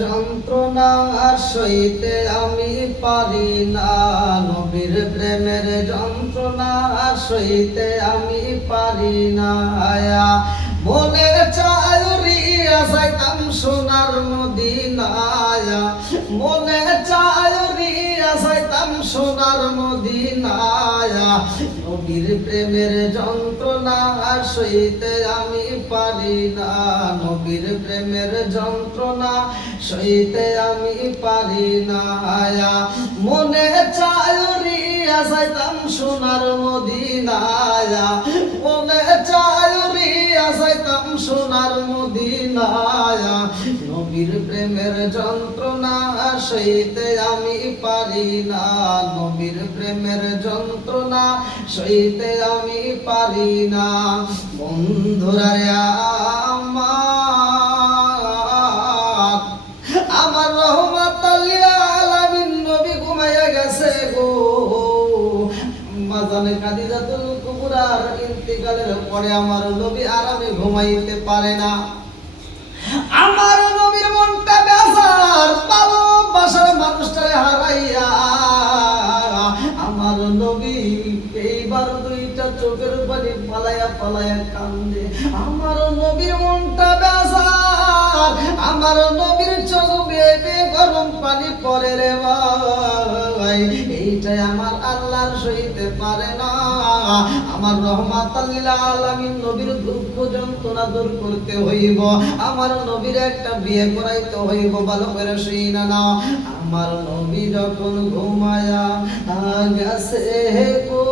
যন্ত্রণা সইতে আমি পারি না, নবীর প্রেমের যন্ত্রণা সইতে আমি পারি না। মনে চায় উড়িয়া যাইতাম সোনার মদিনায়, মনে চায় উড়িয়া যাইতাম সোনার মদিনায়, নবীর প্রেমের যন্ত্রণা সইতে আমি পারি না, নবীর প্রেমের যন্ত্রণা সইতে আমি পারি না। মনে চায় উড়িয়া যাইতাম সোনার মদিনায়, মনে চায় উড়িয়া যাইতাম সোনার মদিনায়, নবীর প্রেমের যন্ত্রণা সইতে আমি পারি না, নবীর প্রেমের যন্ত্রণা সইতে আমি পারি না। বন্ধুরা আমার রহমাতাল লিল আলামিন নবী ঘুমাইয়া গেছে গো। মাজানে খাদিজাতুল কুবরার ইন্তিকালের পরে আমার নবী আরামে ঘুমাইতে পারে না। আমার নবীর মনটা বেজার, ভালোবাসার মানুষটারে হারাইয়া আমার নবী এইবার দুইটা চোখের পানি পালাইয়া পালাইয়া কান্দে। আমার নবীর মনটা বেজার, আমার নবীর চোখ বেয়ে গরম পানি পড়ে রে ভাই, এইটাই আমার আল্লাহর সইতে পারে না। আমার রহমাতাল লিল আলামিন নবীর দুঃখ যন্ত্রণা দূর করতে হইব, আমার নবীর একটা বিয়ে করাইতে হইব, ভালো করে শুইনা না। আমার নবী যখন ঘুমায়া গেছে গো,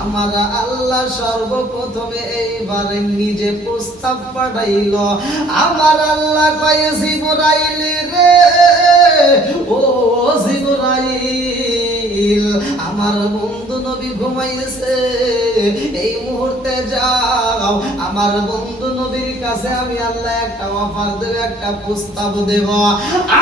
আমার আল্লাহ সর্বপ্রথমে এইবারে নিজে প্রস্তাব পাঠাইল। আমার আল্লাহ কয় জিবরাইল রে, ও জিবরাইল, আমার বন্ধু নবী ঘুমাইছে, এই মুহূর্তে যাও আমার বন্ধু নবীর কাছে আমি আল্লাহ একটা অফার দেব, একটা প্রস্তাব দেব।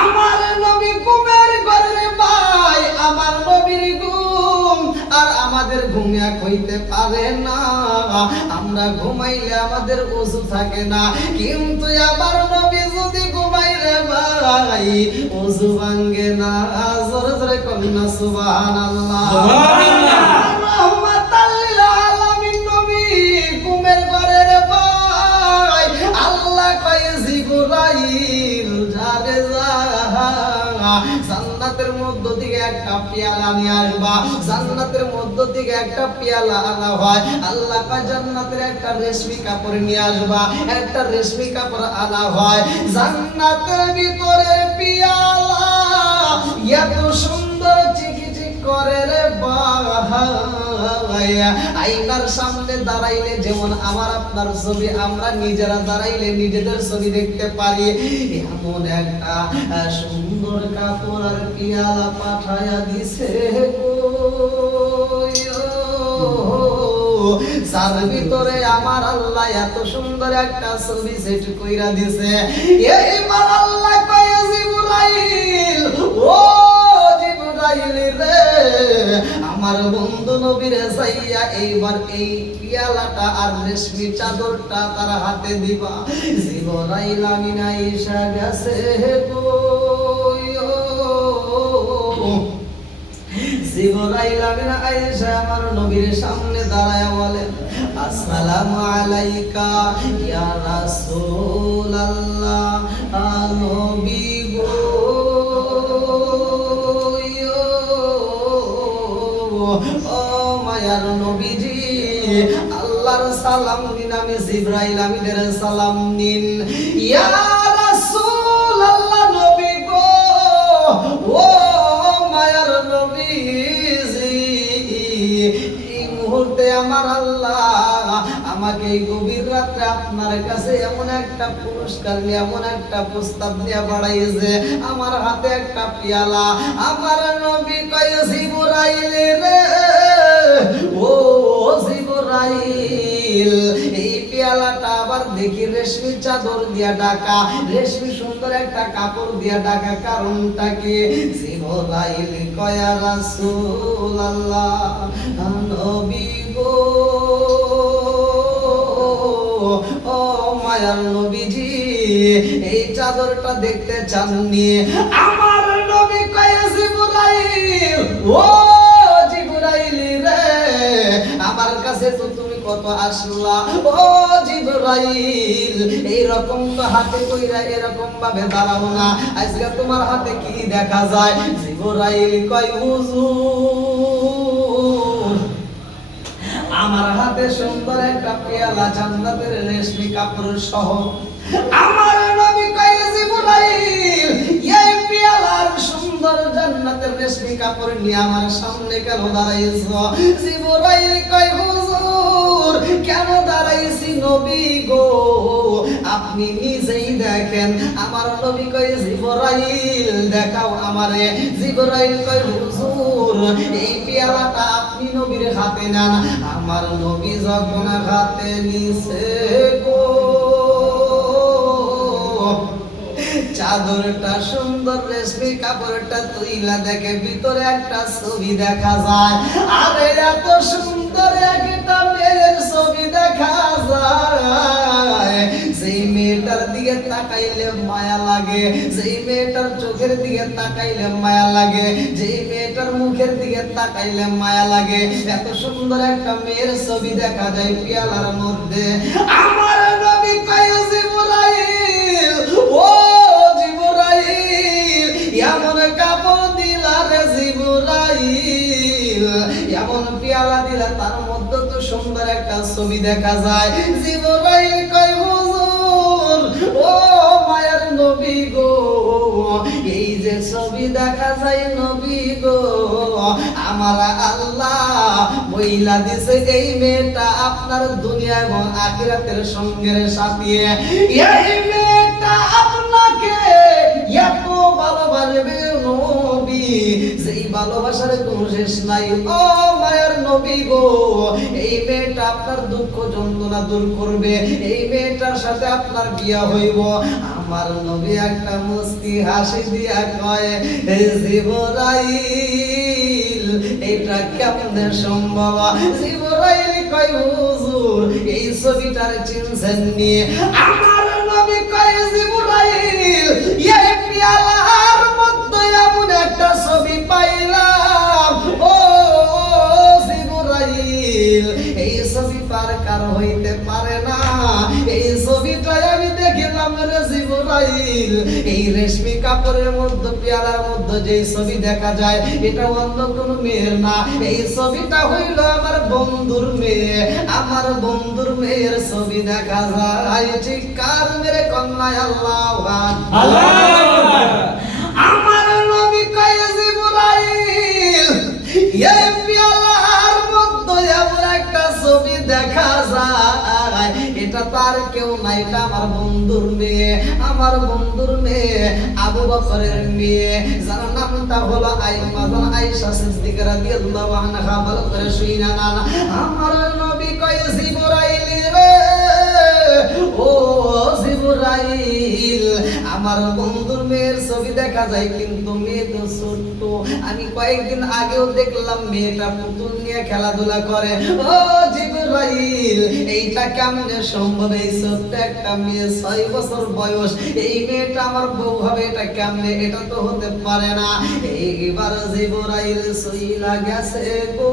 আমার নবী ঘুমের ঘরে ভাই, আমার নবীর ঘুম আর আমাদের ঘুম এক হইতে পারে না। আমরা ঘুমাইলে আমাদের ওযু থাকে না, কিন্তু আমার নবী যদি ঘুমাইলে ভাই ওযু ভাঙে না। জোরে জোরে কন্যা সুবহানাল্লাহ, সুবহানাল্লাহ। রহমাতাল লিল আলামিন নবী ঘুমের ঘরে রে ভাই, আল্লাহ কয় জিবরাইল যারে যা জান্নাতের মধ্য থেকে একটা পেয়ালা নিয়ে আসবা, জান্নাতের মধ্য থেকে একটা পেয়ালা আনা হয়। আল্লাহ পাক জান্নাতের একটা রেশমি কাপড় নিয়ে আসবা, একটা রেশমি কাপড় আনা হয়। জান্নাতের ভিতরে পেয়ালা এত সুন্দর চিকচিক করে রে ভাই, আয়নার সামনে দাঁড়াইলে যেমন আমার আপনার ছবি আমরা নিজেরা দাঁড়াইলে নিজেদের ছবি দেখতে পারি, এমন একটা সুন্দর কাপড় আর পেয়ালা পাঠায়া দিছে গো, যার ভিতরে আমার আল্লাহ এত সুন্দর একটা ছবি সেট কইরা দিছে। এইবার আল্লাহ কয় জিবরাইল, ও জিবরাইল রে, আমার বন্ধু নবীরে যাইয়া এইবার এই পেয়ালাটা আর রেশমি চাদরটা তার হাতে দিবা। জিবরাইল আমিন আয়েশা গেছে গো, জিবরাইল আমিন আয়েশা আমার নবীর সামনে দাঁড়ায় বলেন, আসসালামু আলাইকা ইয়া রাসূলুল্লাহ, নবী গো, ও মায়ার নবীজি, আল্লাহর সালাম দিন, আমি জিবরাইল আমিনের সালাম নিন। ইয়া রাসূলুল্লাহ নবী গো, ও মায়ার নবীজি, এই মুহূর্তে আমার আল্লাহ আমাকে এই গভীর রাত্রে আপনার কাছে এমন একটা পুরস্কার নিয়ে, এমন একটা প্রস্তাব নিয়ে বাড়াইছে, আমার হাতে একটা পেয়ালা। আমার নবী কয় জিবরাইল রে, ও জিবরাইল, এই পেয়ালাটা আবার দেখি রেশমি চাদর দিয়া ঢাকা, রেশমি সুন্দর একটা কাপড় দিয়া ঢাকা, কারণটা কি? জিবরাইল কয় রাসূলুল্লাহ নবী গো, ও মায়ার নবীজি এই চাদরটা দেখতে চাননি। আমার নবী কয় জিবরাইল, ও জিবরাইল রে, আমার কাছে তো তুমি কত আসলা, ও জিবরাইল এই রকম তো হাতে কইরা এরকম ভাবে দাঁড়াও না, আজকে তোমার হাতে কি দেখা যায়? জিবরাইল কয় হুজুর আমার হাতে সুন্দর একটা পেয়ালা জান্নাতের রেশমি কাপড় সহ। আমার নবী কয় জিবরাইল এই পেয়ালার সুন্দর জান্নাতের রেশমি কাপড় নিয়ে আমার সামনে কেন দাঁড়াইছো? জিবরাইল কয় হুজুর কেন দাঁড়াইছি নবী গো, আপনি নিজেই দেখেন। আমার নবী কয় জিবরাইল দেখাও আমারে। জিবরাইল কয় হুজুর এই পেয়ালাটা আপনি নবীর হাতে নেন। আমার নবী যখন হাতে নিছে গো, চাদরটা সুন্দর রেশমি কাপড়টা তুইলা দেখে ভিতরে একটা ছবি দেখা যায়। আরে এত সুন্দর একটা মেয়ের ছবি দেখা যায়, যেই মেয়েটার দিকে তাকাইলে মায়া লাগে, যেই মেয়েটার চোখের দিকে তাকাইলে মায়া লাগে, যেই মেয়েটার মুখের দিকে তাকাইলে মায়া লাগে। এত সুন্দর একটা মেয়ের ছবি দেখা যায় পেয়ালার মধ্যে। আমার নবী কয় জিবরাইল, ও জিবরাইল এমন কাপড় দিলা রে জিবরাইল, এমন পেয়ালা দিলা তার মধ্যে তো সুন্দর একটা ছবি দেখা যায়। জিবরাইল কয় হুজুর ও মায়ার নবী গো, এই যে ছবি দেখা যায় নবী গো, আমার আল্লাহ বইলা দিছে এই মেয়েটা আপনার দুনিয়া এবং আখিরাতের সঙ্গের সাথী। এই মেয়েটা আপনাকে এত ভালোবাসবে নবী, যেই ভালোবাসার কোনো শেষ নাই। ও মায়ের নবী গো, এই মেয়েটা আপনার দুঃখ যন্ত্রণা দূর করবে, এই মেয়েটার সাথে আপনার বিয়া হইব। আমার নবী একটা মুস্কি হাসি দিয়া কয় জিবরাইল এটা কেমনে সম্ভব? জিবরাইল কয় হুজুর এই ছবিটার চিনছেন নি? আমার নবী কয় জিবরাইল এই পেয়ালার মধ্যে এমন একটা ছবি পাইলাম, ও জিবরাইল এই ছবি পার কার হইতে পারে না, এই ছবিটা আমি দেখলাম রে জিবরাইল। এই রেশমি কাপড়ের মধ্যে পেয়ালার মধ্যে যে ছবি দেখা যায় এটা অন্য কোনো মেয়ের না, এই ছবিটা হইল আমার বন্ধুর মেয়ে। আমার বন্ধুর মেয়ের ছবি দেখা যায়। ঠিক কার মেরে কন্যা আল্লাহ আল্লাহ। আমার নবী কয় জিবরাইল এই পেয়ালার মধ্যে এমন একটা ছবি দেখা যায়, এটা তার কেউ না, এটা আমার বন্ধুর মেয়ে। আমার বন্ধুর মেয়ে আবু বকরের মেয়ে, যার নামটা হলো আয়েশা সিদ্দিকা রাদিয়াল্লাহু আনহা। ভালো করে শুইনা না, আমার নবী কয় জিবরাইল রে, ও জিবরাইল আমার বন্ধুর মেয়ের ছবি দেখা যায়, কিন্তু মেয়ে তো ছোট্ট। আমি কয়েকদিন আগেও দেখলাম মেয়েটা পুতুল নিয়ে খেলাধুলা করে। ও জিবরাইল এইটা কেমনে সম্ভব? এই ছোট্ট একটা মেয়ে 6 বছর বয়স, এই মেয়েটা আমার বউ হবে, এটা কেমনে? এটা তো হতে পারে না। এইবার জিবরাইল সইলা গেছে গো,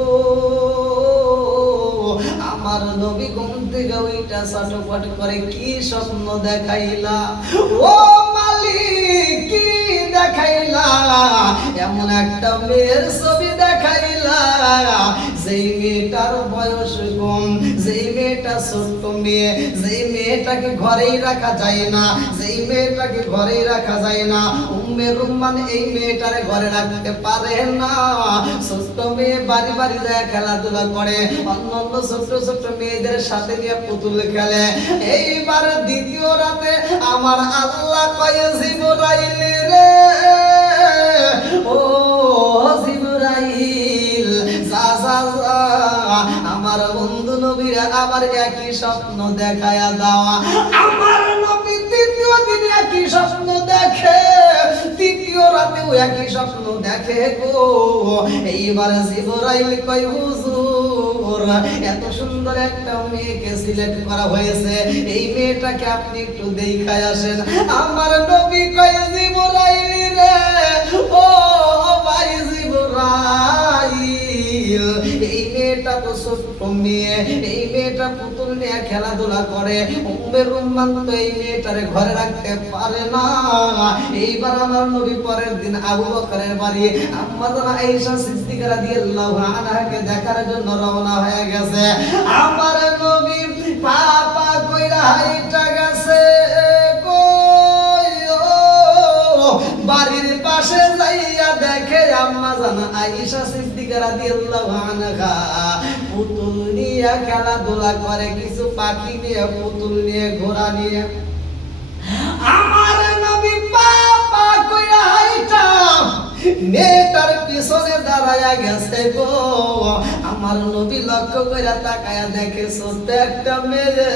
আমার নবী ঘুম থেকে ওইটা ছটফট করে কি স্বপ্ন দেখাইলা? ও মালিক কি দেখাইলা? এমন একটা মেয়ের ছবি দেখাইলা যেই মেয়েটার বয়স কম, যেই মেয়েটা ছোট্ট মেয়ে, যেই মেয়েটাকে ঘরেই রাখা যায় না, যেই মেয়েটাকে ঘরেই রাখা যায় না। উম্মে রুম্মান এই মেয়েটারে ঘরে রাখতে পারে না। ছোট্ট মেয়ে বাড়ি বাড়ি যায় খেলাধুলা করে, অন্য ছোট্ট ছোট্ট মেয়েদের সাথে নিয়ে পুতুল খেলে। এইবার দ্বিতীয় রাতে আমার আল্লাহ কয় জিবরাইল রে, ও জিবরাইল যা যা যা আমার বন্ধু নবীরা আমার একই স্বপ্ন দেখায়া দেওয়া। আমার নবী তৃতীয় দিনে একই স্বপ্ন দেখে, তৃতীয় রাতেও একই স্বপ্ন দেখে গো। এইবার জিবরাইল কয় হুজুর এত সুন্দর সুন্দর একটা মেয়েকে সিলেক্ট করা হয়েছে, এই মেয়েটাকে আপনি একটু দেখায় আসেন। আমার নবী কয় জিবরাইল রে, ও ভাই জিবরাইল, এই মেয়েটা তো ছোট্ট মেয়ে, এই মেয়েটা পুতুল নিয়ে খেলাধুলা করে, উম্মে রুম্মান তো এই মেয়েটারে ঘরে রাখতে পারে না। এইবার আমার নবী পরের দিন আবু বকরের বাড়ি আম্মা জানা আয়েশা সিদ্দিকা রাদিয়াল্লাহু আনহাকে দেখার জন্য রওনা হয়ে গেছে। আমার নবী পাপা কইরা হাইটা গেছে, বাড়ির পাশে যাইয়া দেখে আম্মা জানা আয়েশা সিদ্দিকা রাদিয়াল্লাহু আনহা পুতুল নিয়ে খেলাধুলা করে, কিছু পাখি নিয়ে, পুতুল নিয়ে, ঘোড়া নিয়ে। আমার নবী পাপা কইরা হাইটা মেয়েটার পিছনে দাঁড়ায়া গেছে গো। আমার নবী লক্ষ্য কইরা তাকায়া দেখে ছোট্ট একটা মেয়ে,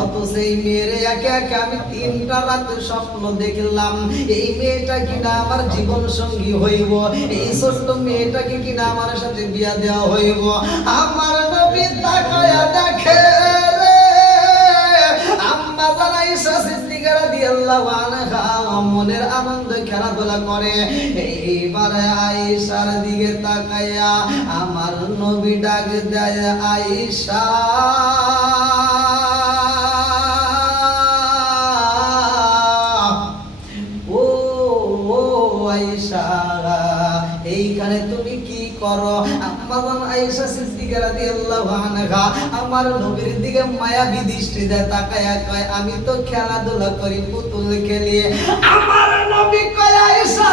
অত সেই মেয়েরে একে একে আমি 3টা রাতে স্বপ্ন দেখলাম, এই মেয়েটা কিনা আমার জীবন সঙ্গী হইব, এই ছোট্ট মেয়েটাকে কিনা আমার সাথে বিয়া দেওয়া হইব। আমার নবী তাকায়া দেখে আম্মা জানা আয়েশা সিদ্দিকা রাদিয়াল্লাহু আনহা মনের আনন্দে খেলাধুলা করে। এইবার আয়েশার দিকে তাকায়া আমার নবী ডাক দেয়, আয়েশা ও আয়েশা, এইখানে তুমি কি করো? আম্মা জানা আয়েশা সিদ্দিকা রাদিয়াল্লাহু আনহা আমার নবীর দিকে মায়াবী দৃষ্টিতে তাকায়া কয়, আমি তো খেলাধুলা করি, পুতুল খেলি। আমার নবী কয়, আয়েশা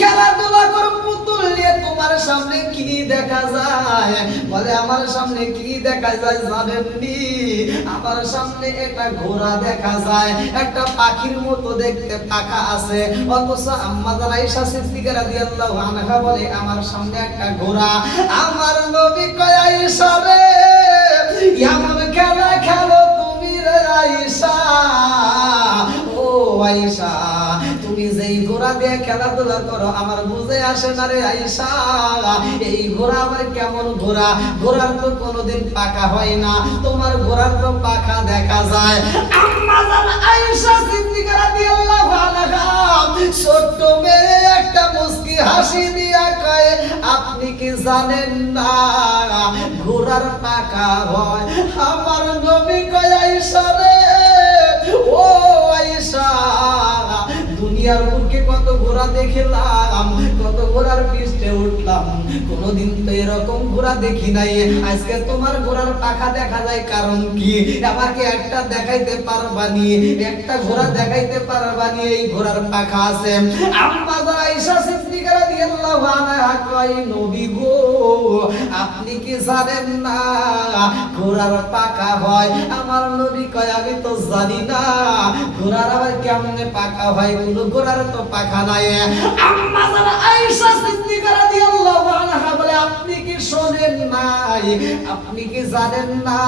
খেলাধুলা করো পুতুল নিয়ে, তোমার সামনে কি দেখা যায়? বলে আমার সামনে কি দেখা যায় জানেননি? আমার সামনে একটা ঘোড়া দেখা যায়, একটা পাখির মতো দেখতে পাখা আছে। অথচ আম্মা জানা আয়েশা সিদ্দিকা রাদিয়াল্লাহু আনহা বলে আমার সামনে একটা ঘোড়া। আমার নবী কয়, আয়েশা রে, এমন খেলা খেলো তুমি রে আয়েশা, ও আয়েশা, তুমি যেই ঘোড়া দিয়ে খেলাধুলা করো আমার বুঝে আসে না রে আয়েশা, এই ঘোড়া আমার কেমন ঘোড়া? ঘোড়ার তো কোনোদিন পাকা হয় না, তোমার ঘোড়ার তো পাখা দেখা যায়। আম্মা জান আয়েশা সিদ্দিকা রাদিয়াল্লাহু আনহা ছোট্ট মেয়ে একটা মুস্কি হাসি দিয়া কয়, আপনি কি জানেন না ঘোড়ার পাখা হয়? আমার নবী কয়, আয়েশা রে, ও আয়েশা, দুনিয়ার বুকে কত ঘোড়া দেখলাম, কত ঘোড়ার পৃষ্ঠে উঠলাম, কোনোদিন তো এরকম ঘোড়া দেখি নাই। আজকে তোমার ঘোড়ার পাখা দেখা যায়, কারণ কি? আমাকে একটা দেখাইতে পারবানি? একটা ঘোড়া দেখাইতে পারবানি এই ঘোড়ার পাখা আছে? আম্মা আয়েশা সিদ্দিকা রাদিয়াল্লাহু আনহা কয়, নবী গো, আপনি কি জানেন না ঘোড়ার পাখা হয়? আমার নবী কয়, আমি তো জানি না ঘোড়ার আবার কেমনে পাখা হয়, কোনো ঘোড়ার তো পাখা নাই। আম্মা জান আয়েশা সিদ্দিকা রাদিয়াল্লাহু আনহা বলে, আপনি কি শোনেন নাই, আপনি কি জানেন না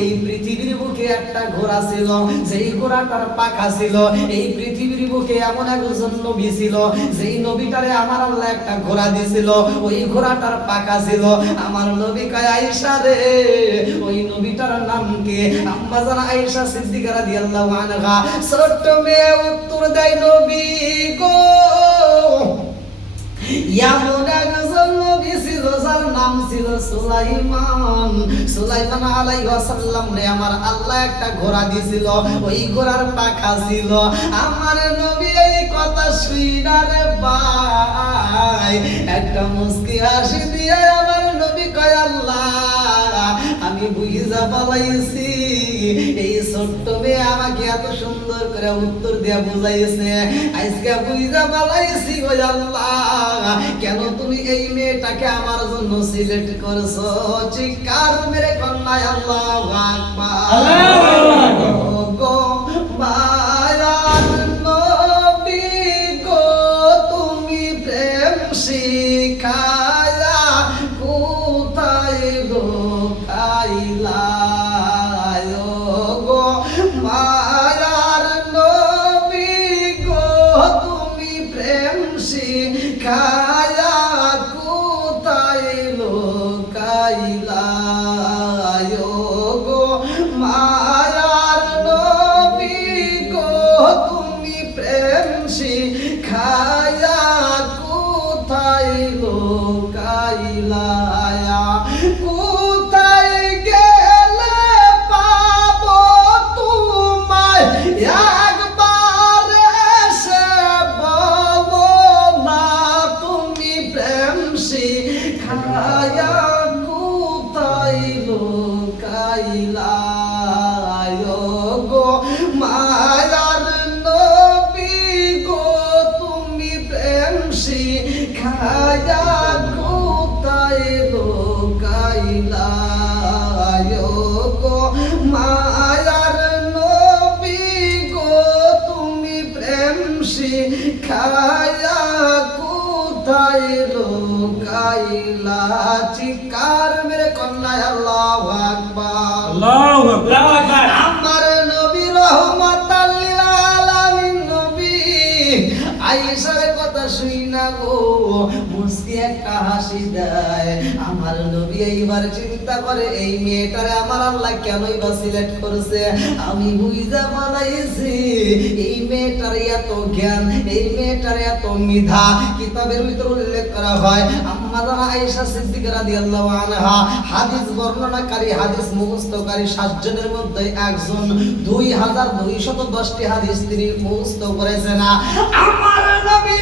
এই পৃথিবীর বুকে একটা ঘোড়া ছিল, যেই ঘোড়াটার পাখা ছিল। এই পৃথিবীর বুকে এমন একজন নবী ছিল, যেই নবীটারে আমার আল্লাহ একটা ঘোড়া দিয়েছিল, ওই ঘোড়াটার পাখা ছিল। আমার নবী কয়, আয়েশা রে, ওই নবীটার নাম কি? আম্মা জান আয়েশা সিদ্দিকা রাদিয়াল্লাহু আনহা ছোট্ট মেয়ে উত্তর দেয়, নবী গো, এমন একজন নবী ছিল যার নাম ছিল সুলাইমান। সুলাইমান আলাইহিস সালাম রে আমার আল্লাহ একটা ঘোড়া দিয়েছিল, ওই ঘোড়ার পাখা ছিল। আমার নবী এই কথা শুইনা রে ভাই একটা মুস্কি হাসি দিয়ে আমার নবী কয়, আল্লাহ আমি বুঝা পালাইছি, এই ছোট্ট মেয়ে আমাকে এত সুন্দর করে উত্তর দিয়া বুঝাইছে, আজকে বুঝা পালাইছি ওই আল্লাহ, কেন তুমি এই মেয়েটাকে আমার জন্য সিলেক্ট করছো? চিৎকার মেরে কন্যায় আল্লাহু আকবার। গো মায়ার নবী গো, তুমি প্রেম শিখায়া কোথায় লুকাইলা? গো মায়ার নবী গো, তুমি প্রেম শিখায়া কোথায় লুকাইলা? তুমি প্রেম শিখায়া কোথায় লুকাইলা, কোথায় গেলে পাবো তোমায় একবার এসে বলো না, তুমি প্রেম শিখায়া কোথায় লুকাইলা গো মায়ার নবী গো, তুমি প্রেম শিখায়া কোথায় লুকাইলা গো মায়ার নবী গো, তুমি প্রেম শিখায়া কোথায় লুকাইলা। চিৎকার মেরে কন্যা আল্লাহু আকবার, আল্লাহু আকবার। আমার নবী রহমাতাল লিল আলামিন নবী আয়েশার কথা শুইনা গো মুস্কি একটা হাসি দেয়। আমার নবী এইবার চিন্তা করে এই মেয়েটারে আমার আল্লাহ কেনই বা সিলেক্ট করেছে, আমি বুঝা বানাইছি এই মেয়েটার এত জ্ঞান, এই মেয়েটার এত মেধা। কিতাবের ভিতর উল্লেখ করা হয় আম্মা জানা আয়েশা সিদ্দিকা রাদিয়াল্লাহু আনহা হাদিস বর্ণনাকারী, হাদিস মুখস্থকারী 7 জনের মধ্যে একজন 2210টি হাদিস তিনি মুখস্থ করেছেন। আমার নবী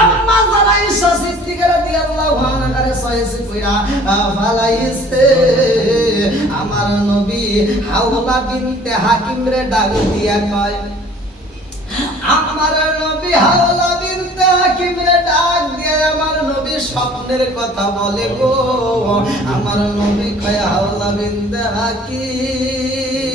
আম্মা জানা আয়েশা সিদ্দিকা রাদিয়াল্লাহু আনহার সয়েছে কইরা ফালাইছে। আমার নবী হাওলা বিনতে হাকিম রে ডাক দিয়া কয়, আমার নবী হাওলা বিনতে হাকিম রে ডাক দিয়ে আমার নবী স্বপ্নের কথা বলে গো। আমার নবী কয় হাওলা বিনতে হাকিম,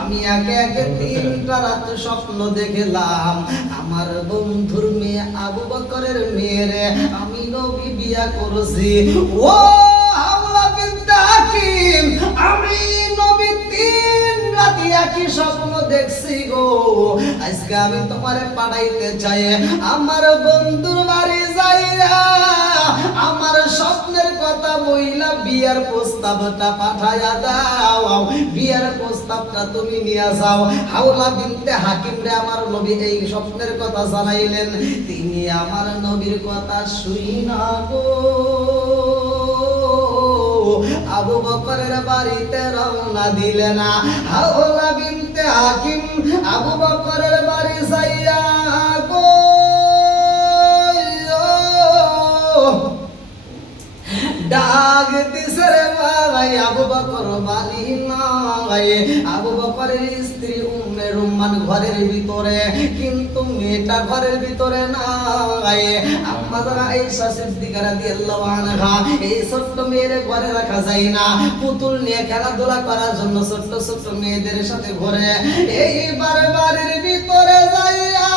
আমি একে একে 3টা রাত স্বপ্ন দেখলাম। আমার বন্ধুর মেয়ে আবু বকরের মেয়েরে আমি নবী বিয়া করেছি। ও হাওলা বিনতে হাকিম, আমি নবী 3 রাত একই স্বপ্ন দেখছি গো। আজকে আমি তোমারে পাঠাইতে চাই, আমার বন্ধুর বাড়ি যাইয়া আমার স্বপ্নের কথা বইলা বিয়ার প্রস্তাবটা পাঠাইয়া দাও, বিয়ার প্রস্তাবটা তুমি নিয়ে যাও। হাওলা বিনতে হাকিম রে আমার নবী এই স্বপ্নের কথা জানাইলেন। তিনি আমার নবীর কথা শুইনা গো আবু বকরের বাড়িতে রওনা দিলেন। হাওলা বিনতে হাকিম আবু বকরের বাড়ি যাইয়া গো ডাক দিছে রে ভাই, আবু বকর বাড়ি নাই। আবু বকরের স্ত্রী উম্মে রুম্মান ঘরের ভিতরে, কিন্তু মেয়েটা ঘরের ভিতরে নাই। আম্মা জানা আয়েশা সিদ্দিকা রাদিয়াল্লাহু আনহা এই ছোট্ট মেয়ের ঘরে রাখা যায় না, পুতুল নিয়ে খেলাধুলা করার জন্য ছোট্ট ছোট্ট মেয়েদের সাথে ঘুরে। এইবার বাড়ির ভিতরে যাইয়া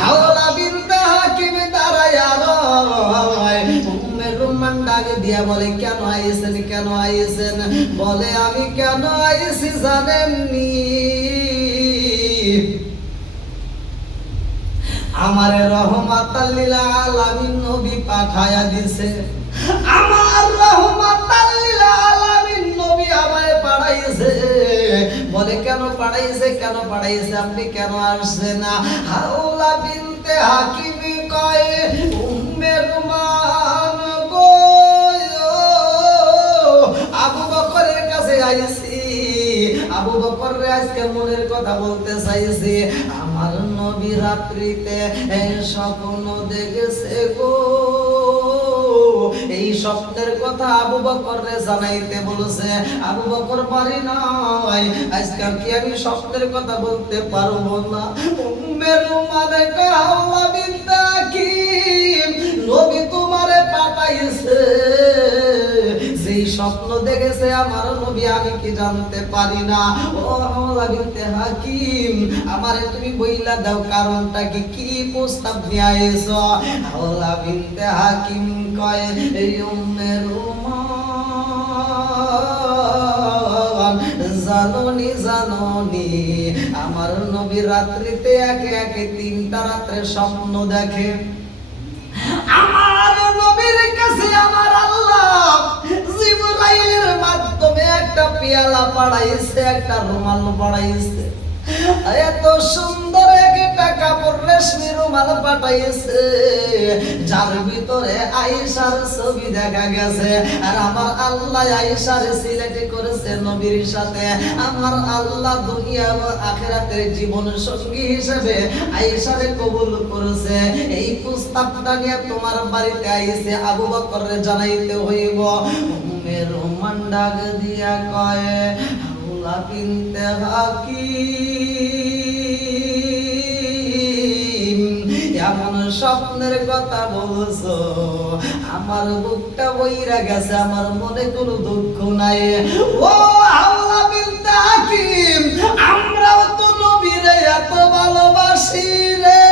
হাওলা বিনতে হাকিম দাঁড়ায়া রয়। উম্মে রুম্মান ডাকে দিয়া বলে, কেন আইছেন, কেন আইছেন? বলে, আমি কেন আইছি জানেননি? আমার রহমাতাল লিল আলামিন নবী পাঠায়া দিছে। আমার রহমাতাল লিল আলামিন নবী আমায় পাঠাইছে। বলে, কেন পাঠাইছে, কেন পাঠাইছে, আপনি কেন আসছেন না? হাওলা বিনতে হাকিম কয়, উম্মে রুমান গো আবু বকরের কাছে আইছি, আবু বকর রে আজকে মনের কথা বলতে চাইছি। আমার নবী রাত্রিতে স্বপ্ন দেখেছে গো, এই স্বপ্নের কথা আবু বকর রে জানাইতে বলেছে। আবু বকর পারি নাই, আজকে কি আমি স্বপ্নের কথা বলতে পারবো না? উম্মে রুমানে হাওলা বিনতে হাকিম নবী তোমারে পাঠাইছে। যেই স্বপ্ন দেখেছে আমার নবী আমি কি জানতে পারি না? ও হাওলা বিনতে হাকিম, আমারে তুমি বইলা দাও কারণটা কি, কি প্রস্তাব নিয়ে আইছো? হাওলা বিনতে হাকিম কয়, এই উম্মে রুমান জাননি জাননি, আমার নবী রাত্রিতে একে একে 3টা রাত্রে স্বপ্ন দেখে। আমার নবীর কাছে আমার আল্লাহ জিবরাইলের মাধ্যমে একটা পেয়ালা পাঠাইছে, একটা রুমাল পাঠাইছে। এত সুন্দর একটা কাপড় রেশমি রুমাল পাঠাইছে যার ভিতরে আয়েশার ছবি দেখা গেছে। আর আমার আল্লাহ আয়েশার সিলেক্ট করেছে নবীর সাথে। আমার আল্লাহ দুনিয়া ও আখিরাতের জীবন সঙ্গী হিসেবে আয়েশারে কবুল করেছে। এই প্রস্তাবটা নিয়ে তোমার বাড়িতে আইছে আবু বকরের জানাইতে হইব। উম্মে রোমান ডাক দিয়া কয়, হাওলা বিনতে হাকিম, এমন স্বপ্নের কথা বলছো আমার বুকটা বইরা গেছে, আমার মনে কোনো দুঃখ নাই। ও হাওলা বিনতে হাকিম, আমরাও তো নবীরে এত ভালোবাসি রে।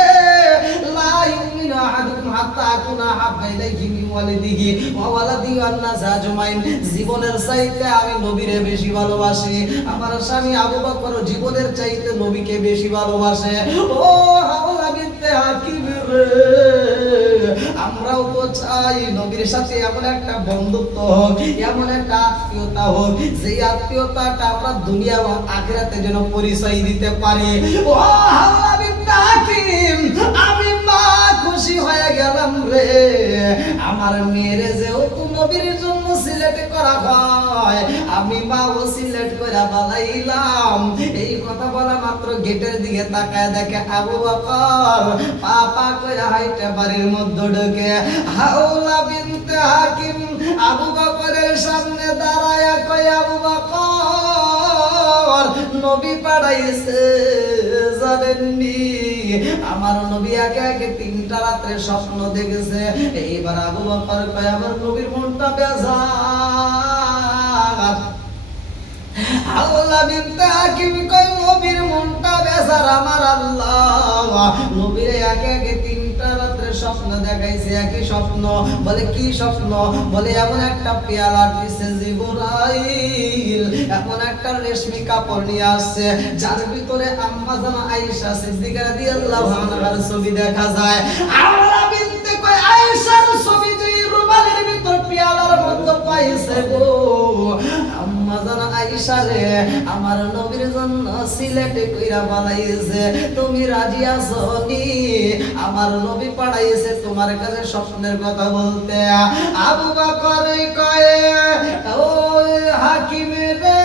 লা ইউমিনু আহাদুকুম হাত্তা আকুনা হাব্বা ইলাইহি মিন ওয়ালিদিহি ওয়া ওয়ালাদিহি ওয়ান নাস আজমাইন। জীবনের চাইতে আমি নবীরে বেশি ভালোবাসি। আমার স্বামী আবু বকর জীবনের চাইতে নবীকে বেশি ভালোবাসে। ও হাওলা বিনতে হাকিম রে, আমরাও তো চাই নবীর সাথে এমন একটা বন্ধুত্ব হোক, এমন একটা আত্মীয়তা হোক, যে আত্মীয়তাটা আমরা দুনিয়া ও আখিরাতে যেন পরিচয় দিতে পারি। ও হাওলা বিনতে হাকিম, আমি মা খুশি হয়ে গেলাম রে। আমার মেয়েরে যেহেতু নবীর জন্য সিলেক্ট করা হয়, আমি মাও সিলেক্ট করে বানাইলাম। এই কথা বলা মাত্র গেটের দিকে তাকায় দেখে আবু বকর পাপা করে হাইটা বাড়ির মধ্যে ঢোকে। হাওলা বিনতে হাকিম আবু বকরের সামনে দাঁড়ায় কয়, আবু বকর নবী পাঠাইছে জানেননি? আমার নবী একে একে 3টা রাত্রে স্বপ্ন দেখেছে। এইবার আবু বকর কয়, আমার নবীর মনটা বেজার। হাওলা বিনতে হাকিম কয়, নবীর মনটা বেজার আমার আল্লাহ। নবীর একে একে 3টা রাত্রে স্বপ্ন দেখাইছে, একই স্বপ্ন। বলে কি স্বপ্ন? বলে এমন একটা পেয়ালা দিছে জিবরাইল, এমন একটা রেশমি কাপড় নিয়ে আসছে যার ভিতরে আম্মা জানা আয়েশা সিদ্দিকা রাদিয়াল্লাহু আনহার ছবি দেখা যায়। হাওলা বিনতে কয়, আয়েশার ছবি যে রুমালের ভিতর পেয়ালার মধ্যে পাইছে গো, আম্মা জানা আয়েশা রে আমার নবীর জন্য সিলেক্ট কইরা বানাইছে। তুমি রাজি আছো নি? আমার নবী পাঠাইছে তোমার কাছে স্বপ্নের কথা বলতে। আবু বকর কয়, ও হাকিম রে,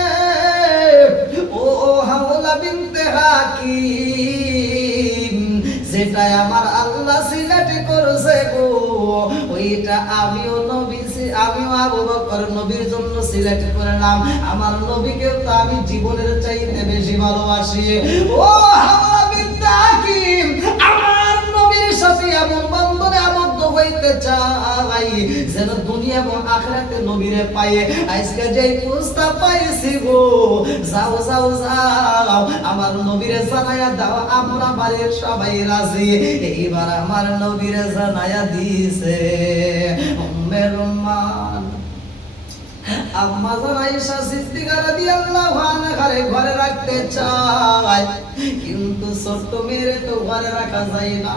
ও হাওলা বিনতে হাকিম, যেটা আমার আল্লাহ সিলেক্ট করেছে গো, ওইটা আমিও আবু বকর নবীর জন্য সিলেক্ট করলাম। আমার নবীকে তো আমি জীবনের চাইতে বেশি ভালোবাসি। ও হাওলা বিনতে হাকিম, আমার নবীর সাথে এমন বন্ধনে আবদ্ধ হইতে চাই যেন দুনিয়া এবং আখিরাতে নবীরে পায়ে। আজকে যেই প্রস্তাব পাইছি গো, যাও যাও যাও আমার নবীরে জানায়া দাও, আমরা বাড়ির সবাই রাজি। এইবার আমার নবীরে জানায়া দিছে। উম্মে রুমান আম্মা জান আয়েশা সিদ্দিকা রাদিয়াল্লাহু আনহারে ঘরে রাখতে চায়, কিন্তু ছোট্ট মেয়েরে তো ঘরে রাখা যায় না।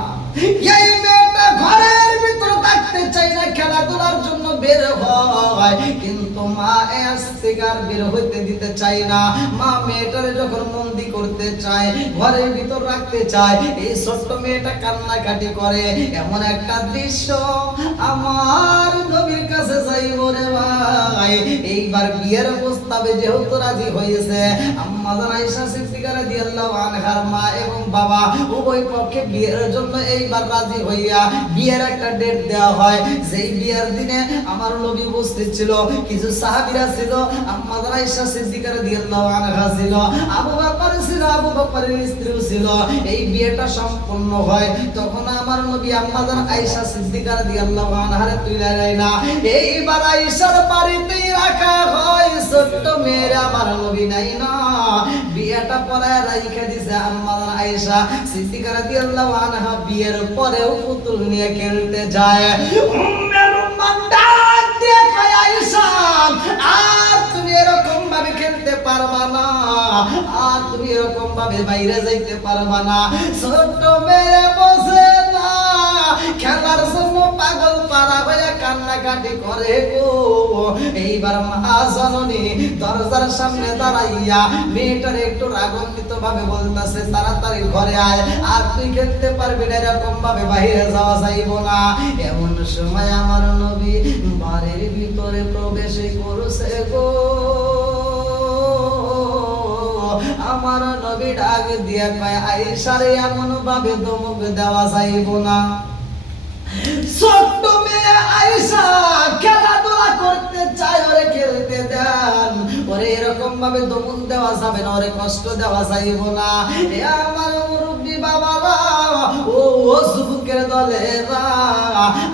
এই মেয়েটা ঘরের ভিতর থাকতে চায় না, খেলাধুলার জন্য বের হয়, কিন্তু মা এসতিকার বের হইতে দিতে চায় না। মা মেয়েটারে যখন বন্দি করতে চায়, ঘরের ভিতর রাখতে চায়, এই ছোট্ট মেয়েটা কান্নাকাটি করে। এমন একটা দৃশ্য আমার নবীর কাছে যাইব রে ভাই। এইবার বিয়ের প্রস্তাবে যেহেতু রাজি হয়েছে, আম্মা জান আয়েশা সিদ্দিকা রাদিয়াল্লাহু আনহার মা এবং বাবা উভয় পক্ষে বিয়ের জন্য এইবার রাজি হইয়া বিয়ের একটা ডেট দেওয়া হয়। যেই বিয়ের দিনে আমার নবী উপস্থিত ছিল, কিছু সাহাবীরা ছিল, আম্মা জান আয়েশা সিদ্দিকা রাদিয়াল্লাহু আনহা ছিল, আবু বকর ছিল, আবু বকরের স্ত্রী ছিল। এই বিয়েটা সম্পন্ন হয়, তখন আমার নবী আম্মা জান আয়েশা সিদ্দিকা রাদিয়াল্লাহু আনহারে তুইলা নেয় না। এইবার আয়েশার বাড়িতেই রাখা হয় ছোট্ট মেয়ের। আমার নবী নাই না, বিয়েটা পড়ায় রাইখা দিছে আম্মা জান আয়েশা সিদ্দিকা রাদিয়াল্লাহু আনহা। বিয়ের পরেও পুতুল নিয়ে খেলতে যায়। উম্মে রুমান ডাক দিয়ে কয়, আয়েশা আর তুমি এরকম ভাবে খেলতে পারবা না, আর তুমি এরকম ভাবে বাইরে যাইতে পারবা না। ছোট্ট মেয়ে বসে না, খেলার জন্য পাগল পারা হয়ে কান্নাকাটি করে গো। এইবার মা জননী দরজার সামনে দাঁড়াইয়া মেয়েটার একটু রাগান্বিত ভাবে বলতাছে তাড়াতাড়ি ঘরে আয়, আর তুই খেলতে পারবি না, এরকম ভাবে বাইরে যাওয়া যাইব না। এমন সময় আমার নবী বাড়ির ভিতরে প্রবেশ করছে গো। আমার নবী ডাক দিয়া কয় আয়েশারে এমন ভাবে ধমক দেওয়া যাইব না। ছোট্ট মেয়ে আয়েশা খেলাধুলা করতে চায়, ওরে খেলতে দেন, ওরে এরকম ভাবে ধমক দেওয়া যাবে না, ওরে কষ্ট দেওয়া যাইব না। এ আমার মুরব্বি বাবারা, ও যুবকের দলেরা,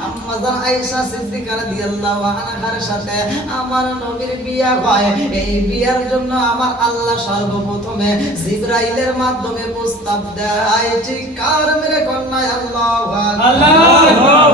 আম্মাজান আয়েশা সিদ্দিকা রাদিয়াল্লাহু আনহার সাথে আমার নবীর বিয়া হয়। এই বিয়ার জন্য আমার আল্লাহ সর্বপ্রথমে জিবরাইলের মাধ্যমে প্রস্তাব দেয়। চিৎকার মেরে কন্যা আল্লাহু আকবার।